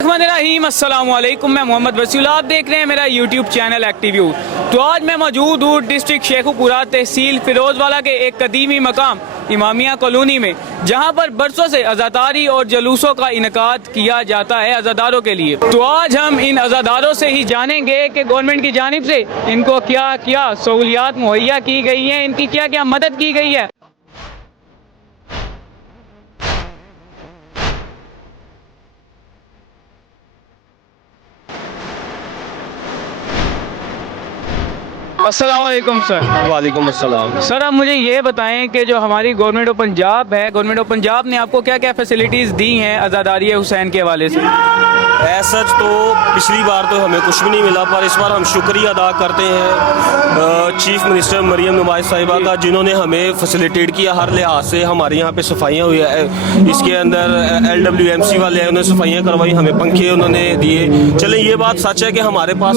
रहीम अस्सलाम वालेकुम, मैं मोहम्मद वसील, आप देख रहे हैं मेरा यूट्यूब चैनल एक्टिव यूथ। तो आज मैं मौजूद हूँ डिस्ट्रिक्ट शेखुपुरा तहसील फिरोजवाला के एक कदीमी मकाम इमामिया कॉलोनी में, जहाँ पर बरसों से अज़ादारी और जलूसों का इनकाद किया जाता है अज़ादारों के लिए। तो आज हम इन अज़ादारों से ही जानेंगे कि गवर्नमेंट की जानिब से इनको क्या क्या सहूलियात मुहैया की गई हैं, इनकी क्या क्या मदद की गई है। अस्सलाम वालेकुम सर। वालेकुम अस्सलाम। सर आप मुझे ये बताएं कि जो हमारी गवर्नमेंट ऑफ पंजाब है, गवर्नमेंट ऑफ पंजाब ने आपको क्या क्या फैसिलिटीज़ दी हैं आज़ादारी हुसैन के हवाले से? सच तो पिछली बार तो हमें कुछ भी नहीं मिला, पर इस बार हम शुक्रिया अदा करते हैं चीफ मिनिस्टर मरियम नवाज साहिबा का, जिन्होंने हमें फैसिलिटेट किया हर लिहाज से। हमारे यहाँ पे सफाइयाँ हुई है, इसके अंदर LWMC वाले हैं, उन्होंने सफाइयाँ करवाई, हमें पंखे उन्होंने दिए। चलें ये बात सच है कि हमारे पास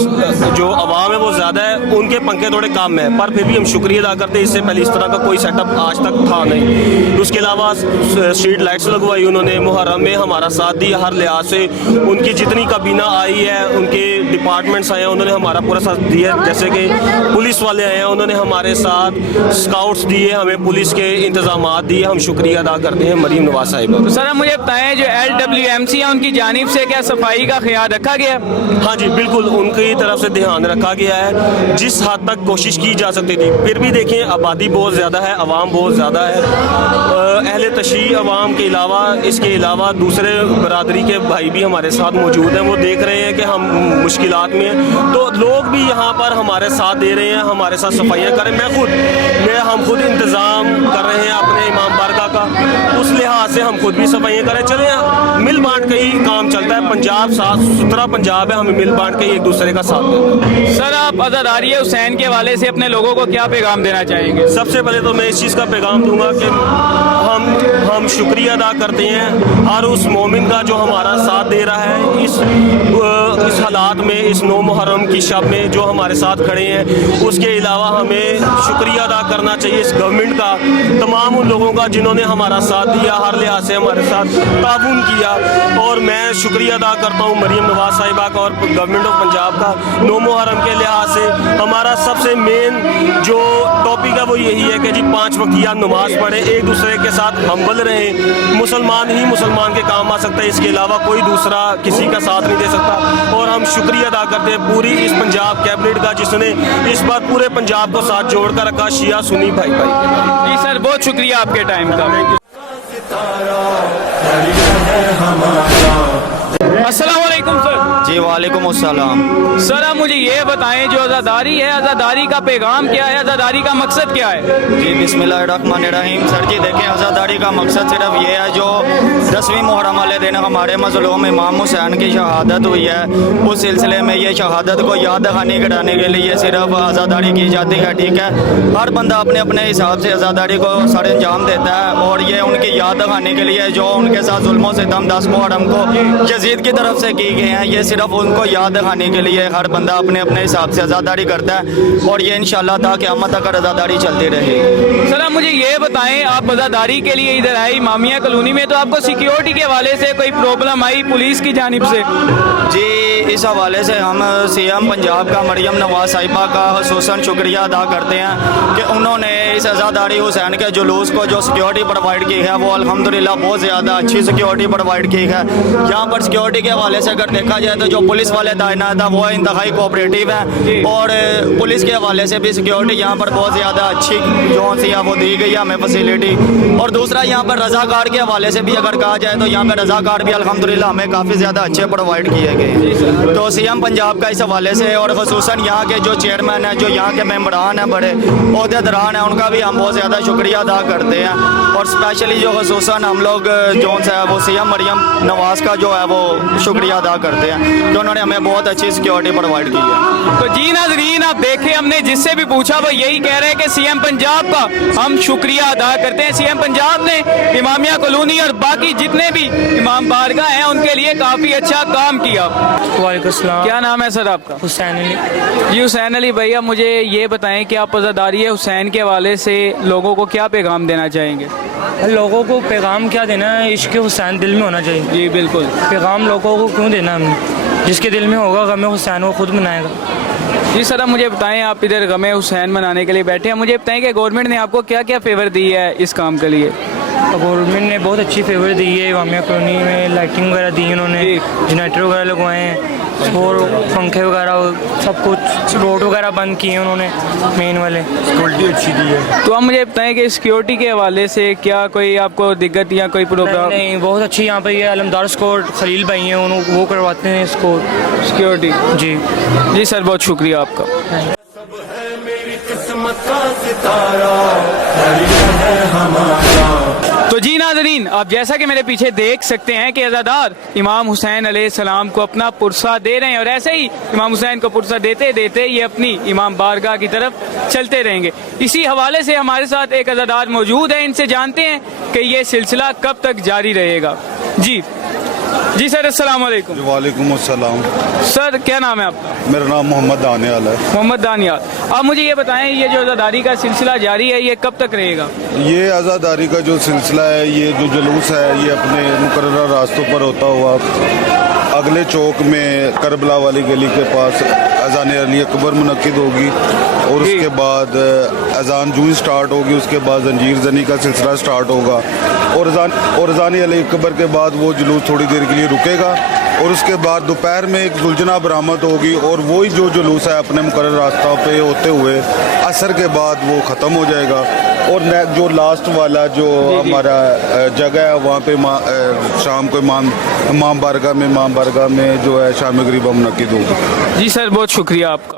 जो आवाम है वो ज़्यादा है, उनके पंखे थोड़े कम हैं, पर फिर भी हम शुक्रिया अदा करते हैं। इससे पहले इस तरह का कोई सेटअप आज तक था नहीं। उसके अलावा स्ट्रीट लाइट्स लगवाई उन्होंने, मुहर्रम में हमारा साथ दिया हर लिहाज से। उनकी जितनी काबीना आई है, उनके डिपार्टमेंट्स आए हैं, उन्होंने हमारा पूरा साथ दिया। जैसे कि पुलिस वाले आए हैं, उन्होंने हमारे साथ स्काउट्स दिए, हमें पुलिस के इंतजाम दिए। हम शुक्रिया अदा करते हैं मरीम नवाज साहिबा। तो सर मुझे बताएं जो LWMC है उनकी जानिब से क्या सफाई का ख्याल रखा गया? हाँ जी बिल्कुल, उनकी तरफ से ध्यान रखा गया है जिस हद तक कोशिश की जा सकती थी। फिर भी देखें आबादी बहुत ज़्यादा है, आवाम बहुत ज़्यादा है, अहले तशरीह आवाम के अलावा इसके अलावा दूसरे बरादरी के भाई भी हमारे साथ मौजूद हैं। वो देख रहे हैं कि हम मुश्किलात में हैं, तो लोग भी यहाँ पर हमारे साथ दे रहे हैं, हमारे साथ सफाइयाँ करें। हम खुद इंतज़ाम कर रहे हैं अपने इमाम बारगाह का, उस लिहाज से हम खुद भी सफाइयाँ करें। चलें मिल बांट के ही काम चलता है, पंजाब साफ सुथरा पंजाब है, हमें मिल बांट के एक दूसरे का साथ दें। सर आप आज़ादारी हुसैन के हवाले से अपने लोगों को क्या पैगाम देना चाहेंगे? सबसे पहले तो मैं इस चीज़ का पैगाम दूंगा कि हम शुक्रिया अदा करते हैं हर उस मोमिन का जो हमारा साथ दे रहा है इस हालात में, इस 9 मुहर्रम की शब में जो हमारे साथ खड़े हैं। उसके अलावा हमें शुक्रिया अदा करना चाहिए इस गवर्नमेंट का, तमाम उन लोगों का जिन्होंने हमारा साथ दिया, हर लिहाज से हमारे साथ ताउन किया। और मैं शुक्रिया अदा करता हूँ मरीम नवाज साहिबा का और गवर्नमेंट ऑफ पंजाब का। 9 मुहर्रम के लिहाज से हमारा सबसे मेन जो टॉपिक है वो यही है कि जी 5 वक्तिया नमाज पढ़ें, एक दूसरे के साथ हम्बल रहें। मुसलमान ही मुसलमान के काम आ सकता है, इसके अलावा कोई दूसरा किसी का साथ नहीं दे सकता। और हम शुक्रिया अदा करते हैं पूरी इस पंजाब कैबिनेट का, जिसने इस बार पूरे पंजाब को साथ जोड़ कर रखा, शिया सुन्नी भाई भाई। जी सर बहुत शुक्रिया आपके टाइम का। अस्सलाम वालेकुम सर। जी वालेकुम अस्सलाम। सर आप मुझे ये बताएं जो आज़ादारी है, आज़ादारी का पैगाम क्या है, आज़ादारी का मकसद क्या है? जी बिस्मिल्लाहिर्रहमानिर्रहीम। सर जी देखें, आज़ादारी का मकसद सिर्फ ये है जो 10वीं मुहर्रम वाले दिन हमारे मज़लूम इमाम हुसैन की शहादत हुई है, उस सिलसिले में ये शहादत को याद दहानी कराने के लिए सिर्फ आज़ादारी की जाती है। ठीक है, हर बंदा अपने अपने हिसाब से आज़ादारी को सर अंजाम देता है, और ये उनकी याद दहानी के लिए जो उनके साथ जुल्मों से सितम 10 मुहर्रम को यजीद की तरफ से की गए हैं, ये सिर्फ उनको याद दहाने के लिए हर बंदा अपने अपने हिसाब से आज़ादारी करता है, और ये इंशाल्लाह था क़यामत तक आज़ादारी चलती रहेगी। सर आप मुझे ये बताएं आप आज़ादारी के लिए इधर आए इमामिया कॉलोनी में, तो आपको सिक्योरिटी के हवाले से कोई प्रॉब्लम आई पुलिस की जानिब से? जी इस हवाले से हम CM पंजाब का मरियम नवाज साहिबा का ख़ुसूसन शुक्रिया अदा करते हैं कि उन्होंने इस आज़ादारी हुसैन के जुलूस को जो सिक्योरिटी प्रोवाइड की है वो अल्हम्दुलिल्लाह बहुत ज़्यादा अच्छी सिक्योरिटी प्रोवाइड की है। यहाँ पर सिक्योरिटी के हवाले से अगर देखा जाए तो जो पुलिस वाले तैनात है वो इंतहाई कोऑपरेटिव है, और पुलिस के हवाले से भी सिक्योरिटी यहाँ पर बहुत ज़्यादा अच्छी जो सी है वो दी गई है हमें फैसिलिटी। और दूसरा यहाँ पर रज़ाकार के हवाले से भी अगर कहा जाए तो यहाँ पर रज़ाकार भी अल्हम्दुलिल्लाह हमें काफ़ी ज़्यादा अच्छे प्रोवाइड किए गए हैं। तो CM पंजाब का इस हवाले से, और ख़ुसूसन यहाँ के जो चेयरमैन हैं, जो यहाँ के मेम्बरान हैं, बड़े ओहदेदारान हैं, उनका भी हम बहुत ज़्यादा शुक्रिया अदा करते हैं। और स्पेशली जो ख़ुसूसन हम लोग जो है वो CM मरियम नवाज़ का जो है वो शुक्रिया अदा करते हैं। कि उन्होंने हमें बहुत अच्छी सिक्योरिटी प्रोवाइड की है। तो जी नाज़रीन, आप देखें, हमने जिससे भी पूछा वो यही कह रहे हैं कि सीएम पंजाब का हम शुक्रिया अदा करते हैं। सीएम पंजाब ने इमामिया कॉलोनी और बाकी जितने भी इमाम बारगाह हैं उनके लिए काफ़ी अच्छा काम किया। वालेकुम सलाम। क्या नाम है सर आपका? हुसैन अली। जी हुसैन अली भैया, मुझे ये बताएं कि आप अज़ादारी हुसैन के हवाले से लोगों को क्या पैगाम देना चाहेंगे? लोगों को पैगाम क्या देना है, इश्क हुसैन दिल में होना चाहिए। जी बिल्कुल। पैगाम लोगों को क्यों देना हमने, जिसके दिल में होगा गम हुसैन वो खुद मनाएगा। जी सर, अब मुझे बताएं, आप इधर गम हुसैन मनाने के लिए बैठे हैं, मुझे बताएं कि गवर्नमेंट ने आपको क्या क्या फेवर दी है इस काम के लिए? गवर्नमेंट ने बहुत अच्छी फेवर दी है। इमामिया कॉलोनी में लाइटिंग वगैरह दी है उन्होंने, जनरेटर वगैरह लगवाए हैं और पंखे वगैरह सब कुछ, रोड वगैरह बंद किए हैं उन्होंने, मेन वाले सिक्योरिटी अच्छी दी है। तो आप मुझे बताएं कि सिक्योरिटी के हवाले से क्या कोई आपको दिक्कत या कोई प्रॉब्लम? नहीं, बहुत अच्छी यहाँ पे ये अलमदार स्कोर खलील भाई हैं, उन्होंने वो करवाते हैं स्कोर सिक्योरिटी। जी जी सर, बहुत शुक्रिया आपका। तो जी नाज़रीन, आप जैसा कि मेरे पीछे देख सकते हैं कि अज़ादार इमाम हुसैन अलैहिस्सलाम को अपना पुरसा दे रहे हैं और ऐसे ही इमाम हुसैन को पुरसा देते देते ये अपनी इमाम बारगाह की तरफ चलते रहेंगे। इसी हवाले से हमारे साथ एक अज़ादार मौजूद है, इनसे जानते हैं कि ये सिलसिला कब तक जारी रहेगा। जी सर, अस्सलाम वालेकुम। वालेकुम अस्सलाम। सर क्या नाम है आपका? मेरा नाम मोहम्मद दानियाल है। मोहम्मद दानियाल, आप मुझे ये बताएं, ये जो अज़ादारी का सिलसिला जारी है ये कब तक रहेगा? ये आज़ादारी का जो सिलसिला है, ये जो जुलूस है, ये अपने मुकर्रर रास्तों पर होता हुआ अगले चौक में करबला वाली गली के पास अज़ान अली अकबर मुनक्किद होगी और उसके बाद अज़ान जूँ स्टार्ट होगी, उसके बाद जंजीर जनी का सिलसिला स्टार्ट होगा और अज़ान अली अकबर के बाद वो जुलूस थोड़ी देर के लिए रुकेगा और उसके बाद दोपहर में एक जुलजना बरामद होगी और वही जो जुलूस है अपने मुकर्रर रास्ता पे होते हुए असर के बाद वो ख़त्म हो जाएगा और जो लास्ट वाला जो हमारा जगह है वहाँ पे शाम को इमाम बारगाह में जो है शाम गरीबा मुनक्किद होगी। जी सर, बहुत शुक्रिया आपका।